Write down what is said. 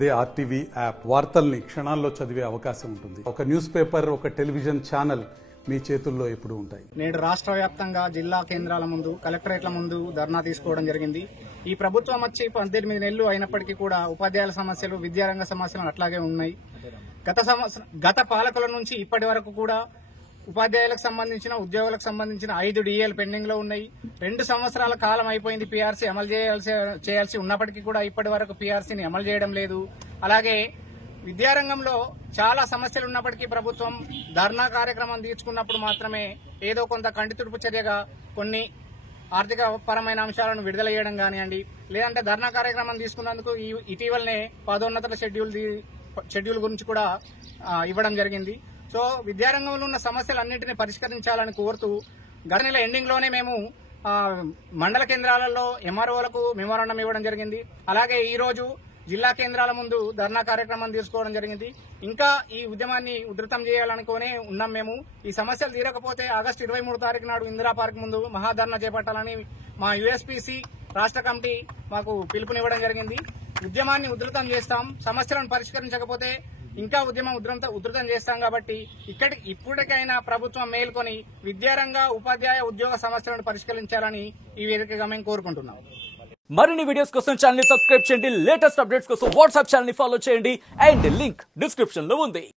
ఇదే RTV app వార్తల్ని క్షణాల్లో చదివే అవకాశం ఉంటుంది. ఒక న్యూస్ పేపర్, ఒక టెలివిజన్ ఛానల్ మీ చేతుల్లో ఎప్పుడూ ఉంటాయి. నేడు రాష్ట్ర వ్యాప్తంగా జిల్లా కేంద్రాల ముందు, కలెక్టరేట్ల ముందు ధర్నా తీసుకోవడం జరిగింది. ఈ ప్రభుత్వం వచ్చి 18 నెలలు అయినప్పటికీ కూడా ఉపాధ్యాయుల సమస్యలు, విద్యారంగ సమస్యలు అట్లాగే ఉన్నాయి. గత పాలకుల నుంచి ఇప్పటి వరకు కూడా ఉపాధ్యాయులకు సంబంధించిన, ఉద్యోగులకు సంబంధించిన 5 డిఏలు పెండింగ్ లో ఉన్నాయి. 2 సంవత్సరాల కాలం అయిపోయింది పీఆర్సీ అమలు చేయాల్సి ఉన్నప్పటికీ కూడా ఇప్పటి వరకు పీఆర్సీని అమలు చేయడం లేదు. అలాగే విద్యారంగంలో చాలా సమస్యలు ఉన్నప్పటికీ ప్రభుత్వం ధర్నా కార్యక్రమం తీసుకున్నప్పుడు మాత్రమే ఏదో కొంత కంటితుడుపు చర్యగా కొన్ని ఆర్థిక పరమైన అంశాలను విడుదల చేయడం కానివ్వండి, లేదంటే ధర్నా కార్యక్రమం తీసుకున్నందుకు ఇటీవలనే పదోన్నతుల షెడ్యూల్ గురించి కూడా ఇవ్వడం జరిగింది. సో విద్యారంగంలో ఉన్న సమస్యలన్నింటినీ పరిష్కరించాలని కోరుతూ గత నెల ఎండింగ్ లోనే మేము మండల కేంద్రాలలో ఎంఆర్ఓలకు మెమోరాండం ఇవ్వడం జరిగింది. అలాగే ఈ రోజు జిల్లా కేంద్రాల ముందు ధర్నా కార్యక్రమం తీసుకోవడం జరిగింది. ఇంకా ఈ ఉద్యమాన్ని ఉధృతం చేయాలనుకునే ఉన్నాం. మేము ఈ సమస్యలు తీరకపోతే ఆగస్టు 23 తారీఖు నాడు ఇందిరా పార్క్ ముందు మహాధర్నా చేపట్టాలని మా యూఎస్పీసీ రాష్ట్ర కమిటీ మాకు పిలుపునివ్వడం జరిగింది. ఉద్యమాన్ని ఉధృతం చేస్తాం. సమస్యలను పరిష్కరించకపోతే ఇంకా ఉద్యమం ఉధృతం చేస్తాం. కాబట్టి ఇప్పటికైనా ప్రభుత్వం మేల్కొని విద్యారంగ, ఉపాధ్యాయ, ఉద్యోగ సమస్యలను పరిష్కరించాలని ఈ వేదికగా మేము కోరుకుంటున్నాం. మరిన్ని వీడియోస్ కోసం ఛానల్ ని సబ్స్క్రైబ్ చేయండి. లేటెస్ట్ అప్డేట్స్ కోసం వాట్సాప్ ఛానల్ ని ఫాలో చేయండి. అండ్ లింక్ డిస్క్రిప్షన్ లో ఉంది.